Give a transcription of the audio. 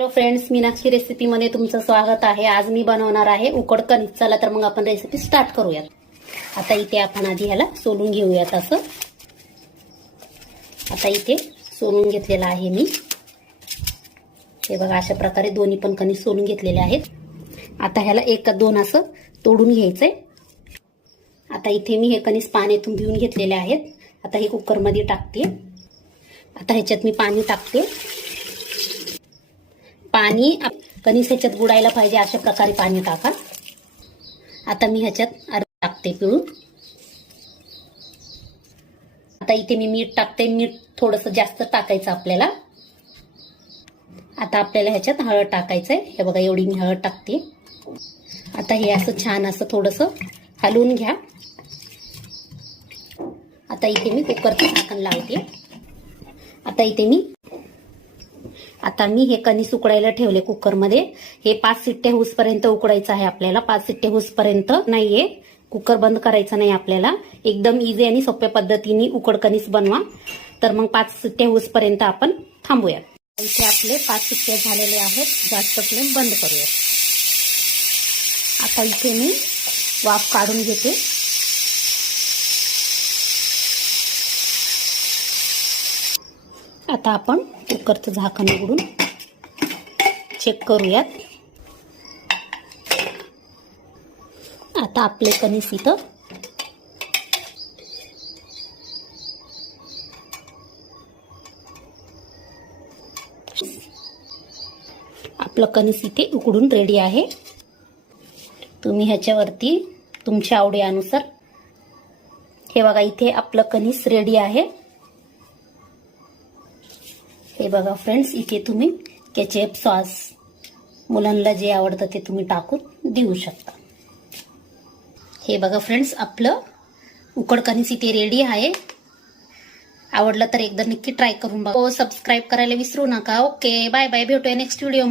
Hello friends Meenakshi रेसिपीमध्ये तुमचं स्वागत आहे. आज मी बनवणार आहे उकड कणिक. चला तर मग आपण रेसिपी स्टार्ट करूयात. आता इथे आपण आधी ह्याला सोलून घेऊयात असं. आता इथे सोलून घेतलेलं आहे मी. हे बघा अशा प्रकारे दोन्ही पण कणिक सोलून घेतलेले आहेत. आता ह्याला एक दोन असं तोडून घ्यायचंय. आता इथे मी हे कणीस पाण्यातून घेऊन घेतलेले आहेत. आता हे कुकरमध्ये टाकते. आता ह्याच्यात मी पाणी टाकते. पाणी कणीस ह्याच्यात बुडायला पाहिजे अशा प्रकारे पाणी टाका. आता मी ह्याच्यात अर्ध टाकते पिळून. आता इथे मी मीठ टाकते. मीठ थोडस जास्त टाकायचं आपल्याला. आता आपल्याला ह्याच्यात हळद टाकायचंय. हे बघा एवढी मी हळद टाकते. आता हे असं छान असं थोडस हलवून घ्या. आता इथे मी कुकरचं झाकण लावते. आता इथे मी आता मी हे कणीस उकडायला ठेवले कुकरमध्ये. हे पाच सिट्टे होसपर्यंत उकडायचं आहे आपल्याला. पाच सिट्टे होसपर्यंत नाहीये. कुकर बंद करायचं नाही आपल्याला. एकदम इझी आणि सोप्या पद्धतीने उकड कणीस बनवा. तर मग पाच सिट्टे होसपर्यंत आपण थांबूया इथे आपले पाच सिट्टे झालेले आहेत. जास्त फ्लेम बंद करूया आता इथे मी वाफ काढून घेते. आता आपण कुकरचं झाकण उघडून चेक करूयात. आता आपले कणीस इथं आपलं कणीस इथे उकडून रेडी आहे. तुम्ही ह्याच्यावरती तुमच्या आवडीनुसार हे बघा इथे आपलं कणीस रेडी आहे. हे बघा फ्रेंड्स इथे तुम्ही केचप सॉस मुलांना जे आवडतं ते तुम्ही टाकून देऊ शकता. हे बघा फ्रेंड्स आपलं उकडकणीस इथे रेडी आहे. आवडलं तर एकदा नक्की ट्राय करून बघा. हो, सबस्क्राईब करायला विसरू नका. ओके बाय बाय भेटूया नेक्स्ट व्हिडिओ